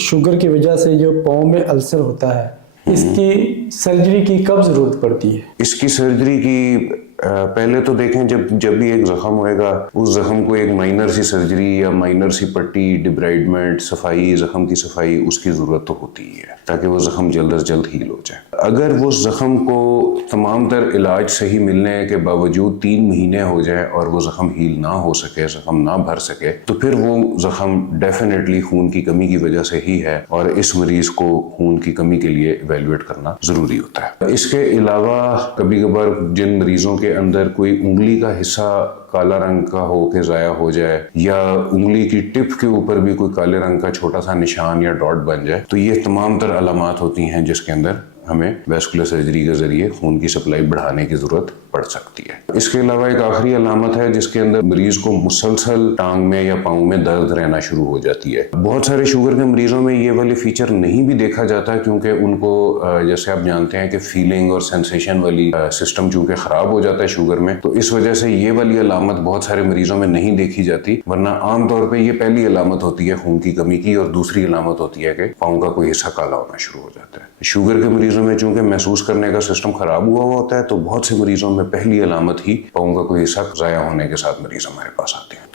Sugar की वजह से जो पाँव में अल्सर होता है, इसकी सर्जरी की कब ज़रूरत पड़ती है? इसकी सर्जरी की पहले तो देखें, जब भी एक जख्म होएगा, उस जख्म को एक माइनर सी सर्जरी या माइनर सी पट्टी, डिब्राइडमेंट, सफाई, जख्म की सफाई, उसकी ज़रूरत तो होती ही है ताकि वो जख्म जल्द अज जल्द हील हो जाए। अगर वो जख्म को तमाम तर इलाज सही मिलने के बावजूद 3 महीने हो जाए और वो जख्म हील ना हो सके, जख्म ना भर सके, तो फिर वो जख्म डेफिनेटली खून की कमी की वजह से ही है और इस मरीज को खून की कमी के लिए इवेलुएट करना ज़रूरी होता है। इसके अलावा कभी कभार जिन मरीजों के अंदर कोई उंगली का हिस्सा काला रंग का हो के ज़ाया हो जाए या उंगली की टिप के ऊपर भी कोई काले रंग का छोटा सा निशान या डॉट बन जाए, तो ये तमाम तर अलामात होती हैं जिसके अंदर हमें वैस्कुलर सर्जरी के जरिए खून की सप्लाई बढ़ाने की जरूरत पड़ सकती है। इसके अलावा एक आखिरी अलामत है जिसके अंदर मरीज को मुसलसल टांग में या पाँव में दर्द रहना शुरू हो जाती है। बहुत सारे शुगर के मरीजों में ये वाले फीचर नहीं भी देखा जाता क्योंकि उनको जैसे आप जानते हैं कि फीलिंग और सेंसेशन वाली सिस्टम चूंकि खराब हो जाता है शुगर में, तो इस वजह से ये वाली अलामत बहुत सारे मरीजों में नहीं देखी जाती, वरना आमतौर पर ये पहली अलामत होती है खून की कमी की और दूसरी अलामत होती है कि पाँव का कोई हिस्सा काला होना शुरू हो जाता है। शुगर के मरीजों में चूंकि महसूस करने का सिस्टम खराब हुआ होता है, तो बहुत से मरीजों में पहली अलामत ही पाँव का कोई हिस्सा ज़ाया होने के साथ मरीज हमारे पास आते हैं।